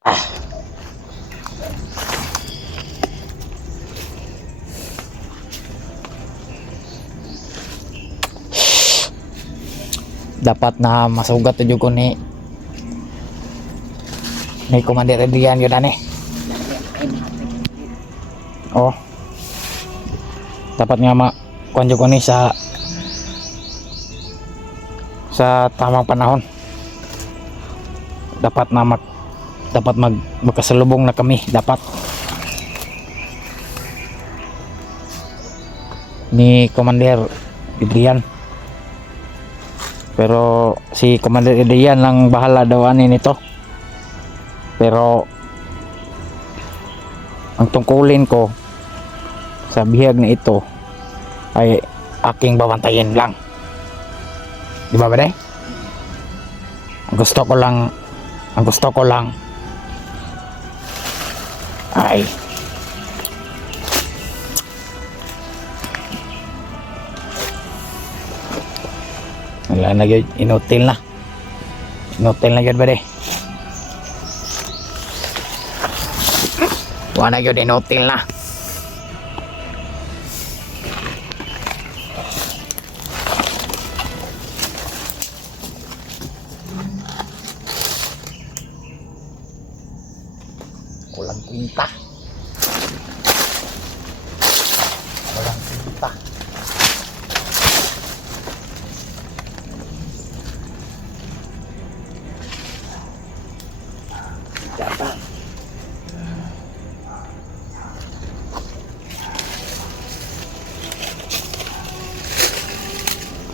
Ah, dapat na masugat to jud ko ni Commander Adrian yun ani. Oh. Dapat nga kuan jud ko ni sa tamang panahon. Dapat na magkasalubong na kami dapat ni Commander Adrian. Pero si Commander Adrian lang bahala daw ani nito. Pero ang tungkulin ko sa bihag na ito ay aking babantayin lang. Di ba ba? Ang gusto ko lang ay wala na yun, inutil na yun ba? Wala na yun, inutil na. Walang kwinta. Dapat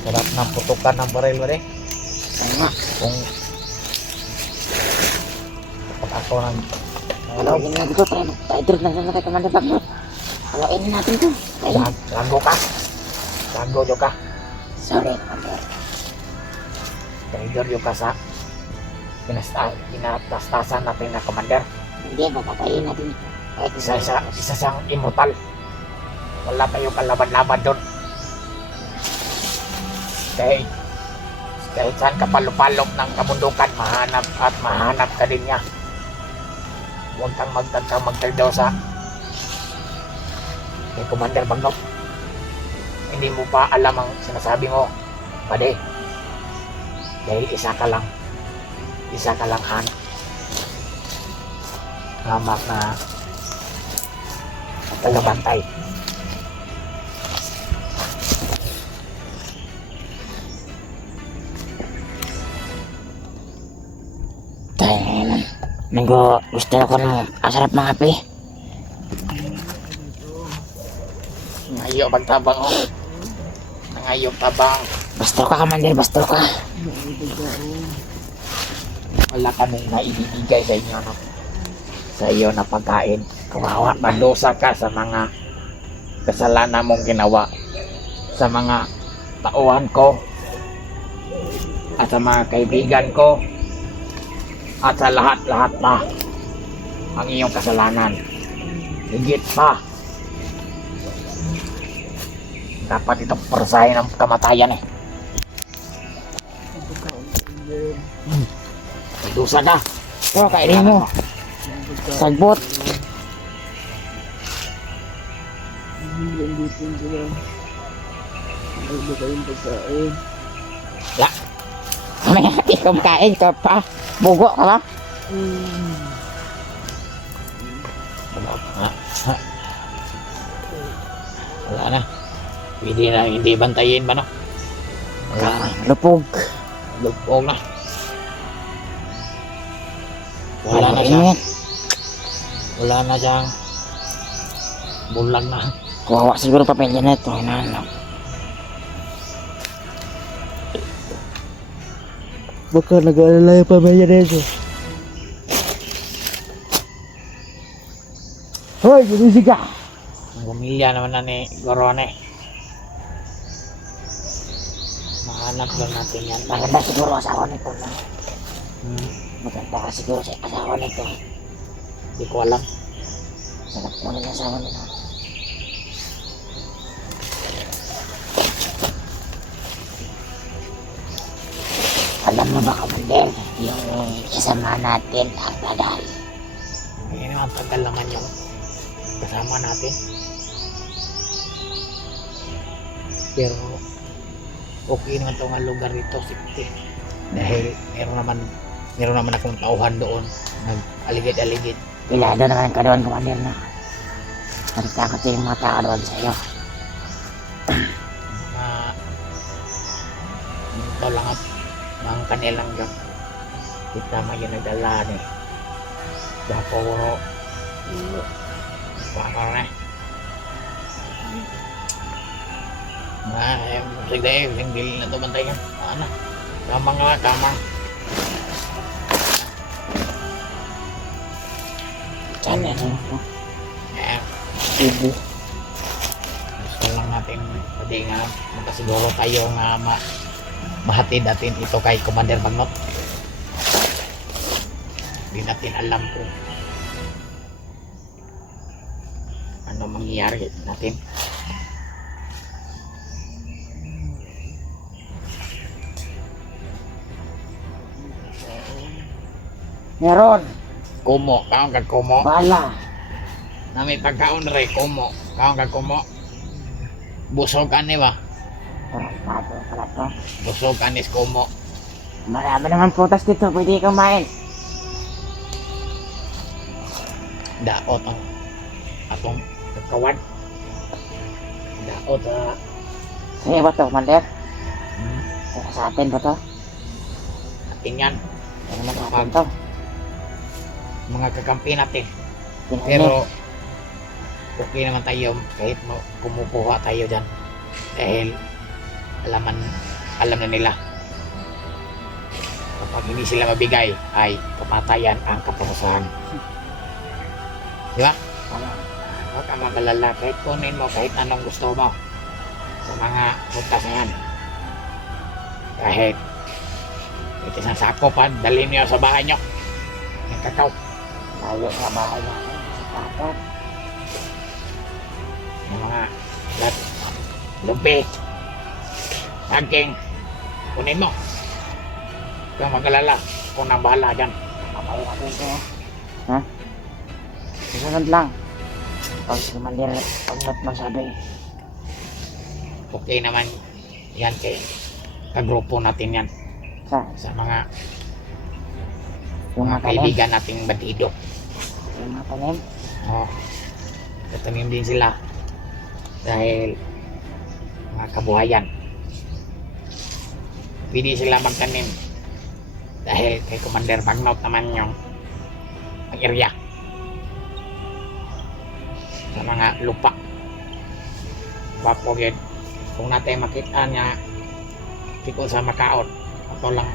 sarap ng putukan ng baril ba? Kung kapag ako ng Halawin natin ito, tayo na kay Commander Bagno. Halawin natin ito. Gago ka. Sorry, Commander. Traidor yung ka sa pinatastasan natin na Commander. Hindi, papatayin natin. Isa siyang immortal. Wala tayong kalaban-laban doon. Kahit saan ka palupalop ng kabundukan, mahanap ka din niya. Huwag kang magtagdaw sa kay Commander Bagno. Hindi mo pa alam ang sinasabi mo, pade. Dahil isa ka lang hamak na tagabantay. Minggo, gusto ko ng asarap mga api. Ngayo pagtabang o. Ngayo tabang. Bastro ka, Commander, bastro ka. Wala kami na ibibigay sa inyo no? Sa iyo na pagkain. Kawawa, pandosa ka sa mga kasalanan mong ginawa sa mga tauhan ko at sa mga kaibigan ko at sa lahat pa ang iyong kasalanan. Higit pa, dapat itong persahin ng kamatayan eh. Dosa ka. Pero kainin mo. Sagbot. La. May hati kang kain ka pa. Bugo ka ba? Wala na. Pwede na hindi bantayin ba no? Lupog. Lupog na. Wala na siya. Wala na siyang bulag na. Kawawa siguro papelya na ito. Hinanap. Baka nag-aalala yung pamilya na ito. Hoy, gumising ka! Ang pamilya naman na ni Gorone. Mahanap lang natin yan. Maganda siguro asawa nito na. Maganda ka siguro sa asawa nito. Hindi ko alam. Sarap mo na asawa nito. Alam mo ba, Commander, yung kasama natin ang badal. ang tagal naman yung kasama natin. Pero okay naman itong lugar dito, safety. Dahil meron naman akong tauhan doon, nag-aligid-aligid. Pilado naman ka doon, Commander, na. Nagtakot yung mga tao doon sa'yo. Ito lang at mga kanilang gap. Kita mo yung nagdala ni Daporo. Paano na? Sige, hindi na ito bantayan. Ano? Kamang nga, kamang. Sana na ako. Ibu. Gusto lang natin pwede nga makasiguro tayo nga mahatid natin ito kay Commander Bagnot. Hindi natin alam kung ano mangyayari natin. Meron. Kumo, kaon kag kumo. Bala. Na may pagkaon rin, kumo. Kaon kag kumo. Busog ka ni ba? Tarantado pala to. Busog ka ni kumo. Marami naman putas dito. Pwede kumain. Daot ang atong kawan. Daot Sa'yo ba to, Commander? Sa atin ba to? atin yan. Ano naman sa atin to? Mga kakampi natin. Pero, Pero okay naman tayo kahit kumukuha tayo dyan. Dahil alam na nila. Kapag hindi sila mabigay ay kamatayan ang kapasahan. Di ba? Huwag kang magalala kahit kunin mo kahit anong gusto mo sa mga puntas na yan. Kahit isang sako pa, dalhin niyo sa bahay niyo. Yung kakao. tayo sa bahay natin. Sa tapat. Yung mga lupi, saging, kunin mo. Huwag kang magalala kung nang bahala dyan. Kamay natin to. Ha? Susunod lang. Pag si Commander, pag not masabi. Okay naman yan kay kagrupo natin yan Sa mga yung mga tanim. kaibigan nating bandido. Yung mga tanim. Oh, katanim din sila dahil mga kabuhayan. Pwede sila magtanim dahil kay Commander Bagnot naman yung ang area sa mga lupa. Wapo yun. Kung natin makita niya kiko sa makaon, ito lang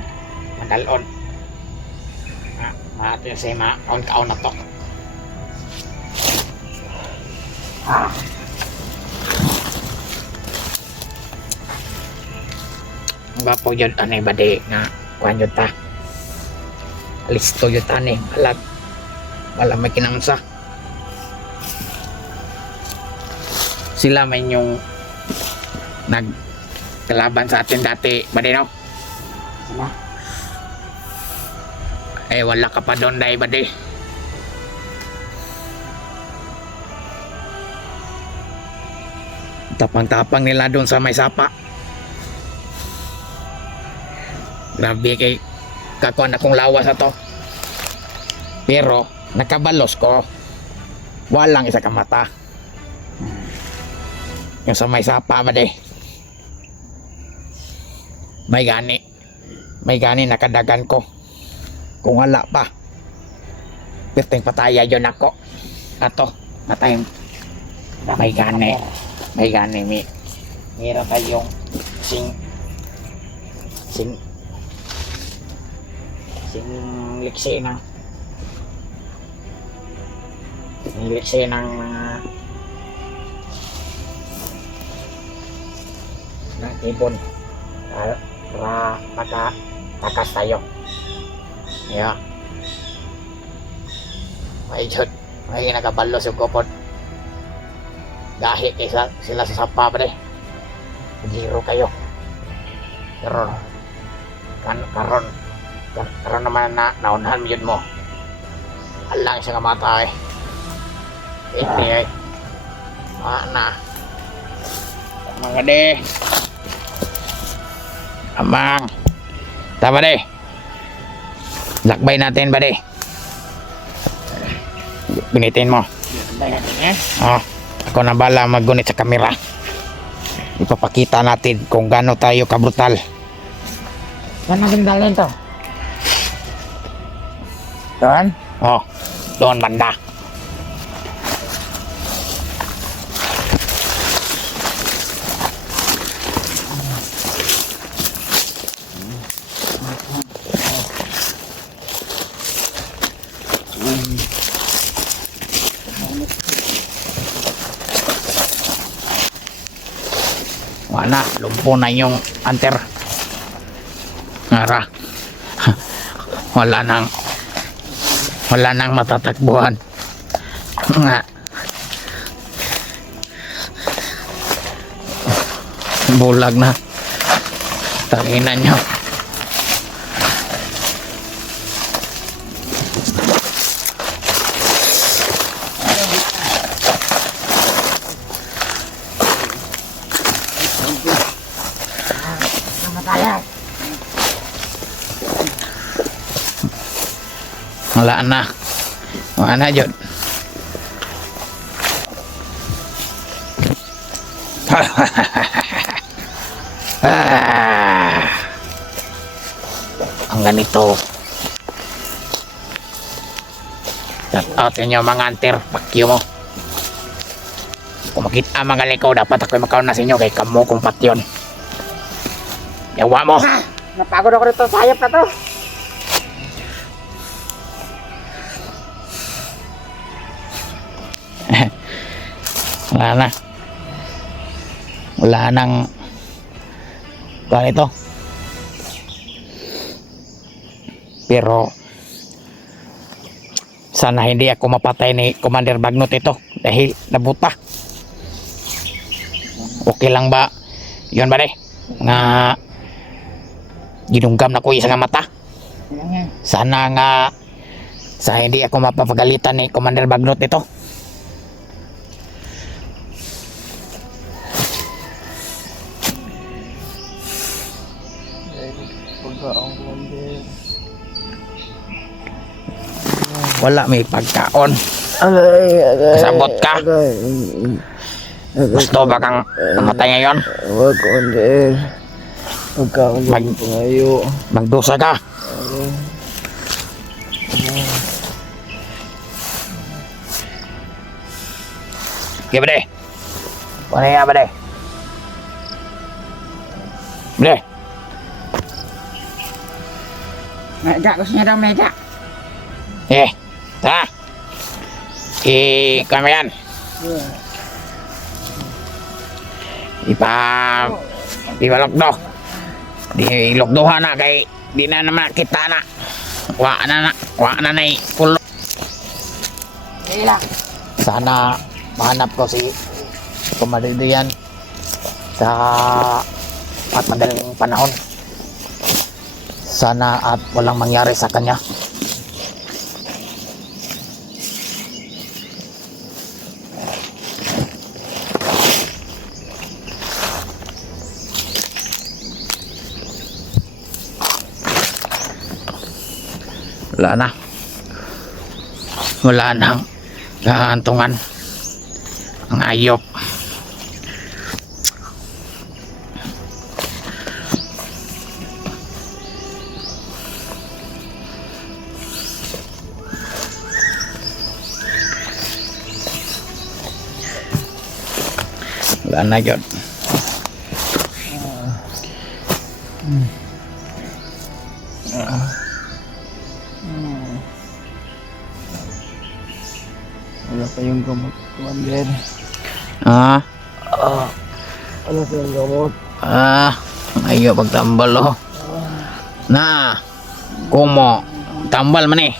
madalon. Maato yung sa mga kaon-kaon na to. Ang wapo yun, ano yung badi nga kuhan yun ta. Listo yun ta ni, wala may kinamsa. Sila may yung nagkalaban sa atin dati, badi no? Sila. Eh wala ka pa doon dahil badi. Tapang-tapang nila doon sa may sapa. Grabe kay kakuan akong lawas na to. Pero nakabalos ko. Walang isa ka mata. Yung sa may sapa ba de. May gani nakadagan ko. Kung wala pa, pirting pataya yun ako. Ato, natayong may gani meron tayong sing liksi ng ng ibon para makatakas tayo. Yeah. May nakabalo sa kupon. Gahi kaysa sila sa sapa pa rin. Giro kayo. Pero karon naman na naunahan yun mo. Alang siya kamata eh. Iti ay. Na. Mga de. Amang. Tama de. Lakbay natin ba de? Gunitin mo. Oh, ako na bala maggunit sa kamera. Ipapakita natin kung gaano tayo kabrutal. Saan natin dalhin to? Doon? Oh, doon banda. Wala, lumpo na yung anter. Ngara. Wala nang matatakbuhan. Nga. Bulag na. Tanginan nyo. Wala na. Wala na yun. Ang ganito. Shout out inyo mga anter. Pakyo mo. Kung makita mga likaw, dapat ako'y makaon na sa inyo kay kamo kong patyon. Yawa mo. Napagod ako rito sa hayop na to. Wala na. Wala nang ganito. Pero sana hindi ako mapatay ni Commander Bagnot ito dahil nabuta. Okay lang ba? Yun ba de? Nga ginunggam na ko isang mata. Sana nga sa hindi ako mapapagalitan ni Commander Bagnot ito. Wala may pagkaon. Kasabot ka. Gusto ba kang mamatay ngayon? Wag ko hindi. Pagkaon po ngayon. Magdusa ka. Okay ba de? Ano nga ba de? Bade? Meja, gusto niya daw meja. Ta. Kami yan. Ipalokdo. Di lokdohan na kay di na naman kita na. Wa na pulo. Sana mahanap ko si Commander yan sa at madaling panahon. Sana at walang mangyari sa kanya. Wala na. Wala nang kahantungan ang ayop. Wala na yun. Wala pa yung gamot, Commander. Wala pa yung gamot. Ayo pagtambal oh. Na, kumo tambal man eh.